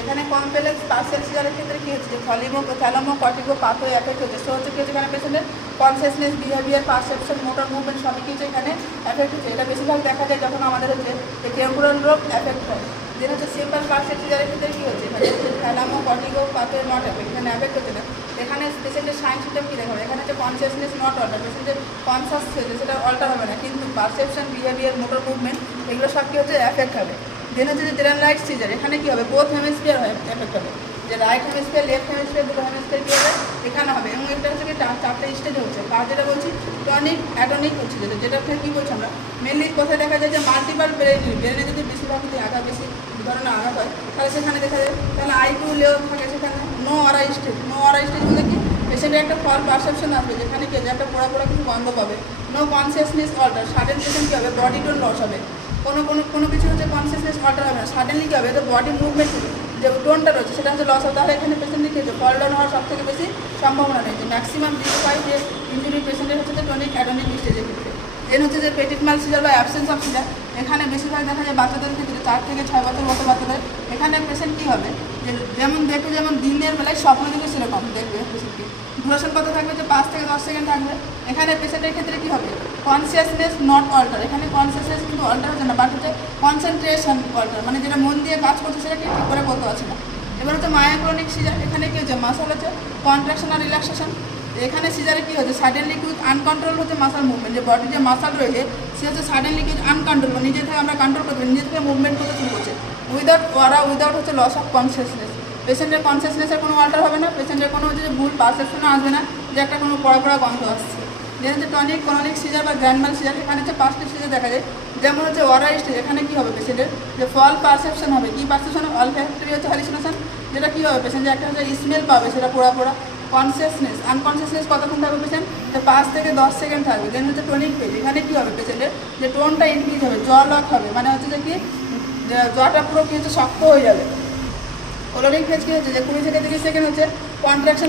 এখানে complex partial সিজারের ক্ষেত্রে কী হচ্ছে যে থ্যালামো কর্টিকো পাথো এফেক্ট হচ্ছে। সো হচ্ছে কি হচ্ছে এখানে পেশেন্টের consciousness, behaviour, perception, motor movement সবই কিছু এখানে এফেক্ট হচ্ছে। এটা বেশিরভাগ দেখা যায় যখন আমাদের হচ্ছে যে টেম্পোরাল লোব এফেক্ট হয়। যেটা হচ্ছে সিম্পল পার্সিয়াল সিজারের ক্ষেত্রে কী হচ্ছে এখানে থ্যালামো কর্টিকো পাথো নট এফেক্ট, এখানে এফেক্ট হচ্ছে না। এখানে পেশেন্টের সাইন সিস্টেম কী দেখা হবে, এখানে হচ্ছে কনসিয়াসনেস নট অল্টার, পেশেন্টের কনসাস হচ্ছে সেটা অল্টার হবে না, কিন্তু পারসেপশন, বিহেভিয়ার, মোটর মুভমেন্ট এগুলো সব কী হচ্ছে এফেক্ট হবে। দেন হচ্ছে যে জেনারেলাইজড সিজার, এখানে কী হবে বোথ হেমিস্ফিয়ার হয় এফেক্ট হবে, যে রাইট হেমিস্ফিয়ার লেফট হেমিস্ফিয়ার দুটো হেমিস্ফিয়ার কী হবে এখানে হবে। এবং এটা হচ্ছে কি চারটে স্টেজে হচ্ছে। আর যেটা বলছি টনিক অ্যাটনিক হচ্ছে, যেটা কী বলছি আমরা মেনলি কোথায় দেখা যায় যে মাল্টিপাল ব্রেনে যদি বেশিরভাগ যদি আঘাত বেশি ধরনের আঘাত হয় তাহলে সেখানে দেখা যায় তাহলে আইকিউ লেভেল থাকে সেখানে নো অরা স্টেজ। নো অরা স্টেজ বলে কি পেশেন্টের একটা ফল পারসেপশন আসবে, যেখানে কি যে একটা পোড়া পোড়া কিছু গন্ধ পাবে। No consciousness alter, sudden patient কী হবে বডি টোন লস হবে, কোনো কিছু হচ্ছে কনসিয়াসনেস অল্টার হবে না, সাডেনলি কী হবে তো বডি মুভমেন্ট যে টোনটা রয়েছে সেটা হচ্ছে লস হবে। তাহলে এখানে পেশেন্টের কী হচ্ছে ফল ডাউন হওয়ার সব থেকে বেশি সম্ভাবনা রয়েছে। ম্যাক্সিমাম 0.5 যে ইঞ্জুরি পেশেন্টের হচ্ছে যে টনিক অ্যাটনিক স্টেজের ক্ষেত্রে। দেন হচ্ছে যে পেটিট মাল সিজার বা অ্যাবসেন্স অফ সিজার, এখানে বেশিরভাগ দেখা যায় বাচ্চাদের ক্ষেত্রে 4 থেকে 6 বছর মতো বাচ্চাদের। এখানে পেশেন্ট কী হবে যে যেমন দেখবে যেমন দিনের বেলায় স্বপ্ন দেখবে সেরকম দেখবে পেশেন্টকে। ডিউরেশন কত থাকবে যে 5 থেকে 10 সেকেন্ড থাকবে। এখানে পেশেন্টের ক্ষেত্রে কী হবে কনসিয়াসনেস নট অল্টার, এখানে কনসিয়াসনেস কিন্তু অল্টার হচ্ছে না, বাট হচ্ছে কনসেন্ট্রেশন অল্টার, মানে যেটা মন দিয়ে কাজ করছে সেটা ঠিক করে বলতে পারছে না। এবার হচ্ছে মায়োক্রনিক সিজার, এখানে কী হচ্ছে মাসল হচ্ছে কন্ট্রাকশন আর রিল্যাক্সেশন। এখানে সিজারে কী হচ্ছে সাডেনলি কুইক আনকন্ট্রোল হচ্ছে মাসাল মুভমেন্ট, যে বডির যে মাসাল রয়েছে সে হচ্ছে সাডেনলি কুইক আনকন্ট্রোল, নিজে থেকে আমরা কন্ট্রোল করতে পারি, নিজে থেকে মুভমেন্ট করতে শুরু করছে উইদাউট হচ্ছে লস অফ কনসিয়াসনেস। পেশেন্টের কনসিয়াসনেসের কোনো অল্টার হবে না, পেশেন্টের কোনো হচ্ছে ভুল পারসেপশনও আসবে না যে একটা কোনো পড়া পড়া গন্ধ আসছে। যেটা হচ্ছে টনিক ক্রনিক সিজার বা গ্র্যান্ডমাল সিজার, এখানে হচ্ছে 5টি সিজার দেখা যায়। যেমন হচ্ছে ওরা স্টেজ, এখানে কী হবে পেশেন্টের যে ফল পারসেপশন হবে, কী পারসেপশন হবে অলফ্যাক্টরি হচ্ছে হ্যালুসিনেশন, যেটা কী হবে পেশেন্ট যে একটা হচ্ছে স্মেল পাবে সেটা পোড়া পোড়া। কনসিয়াসনেস আনকনসিয়াসনেস কতক্ষণ থাকবে পেশেন্ট যে 5 থেকে 10 সেকেন্ড থাকবে। দেন হচ্ছে টনিক ফেজ, এখানে কী হবে পেশেন্টের যে টোনটা ইনক্রিজ হবে, জ লক হবে, মানে হচ্ছে যে কি জটা পুরো কী হচ্ছে শক্ত হয়ে যাবে। কোলোনিক ফেজ কী হচ্ছে যে 20 থেকে 30 সেকেন্ড হচ্ছে কন্ট্রাকশন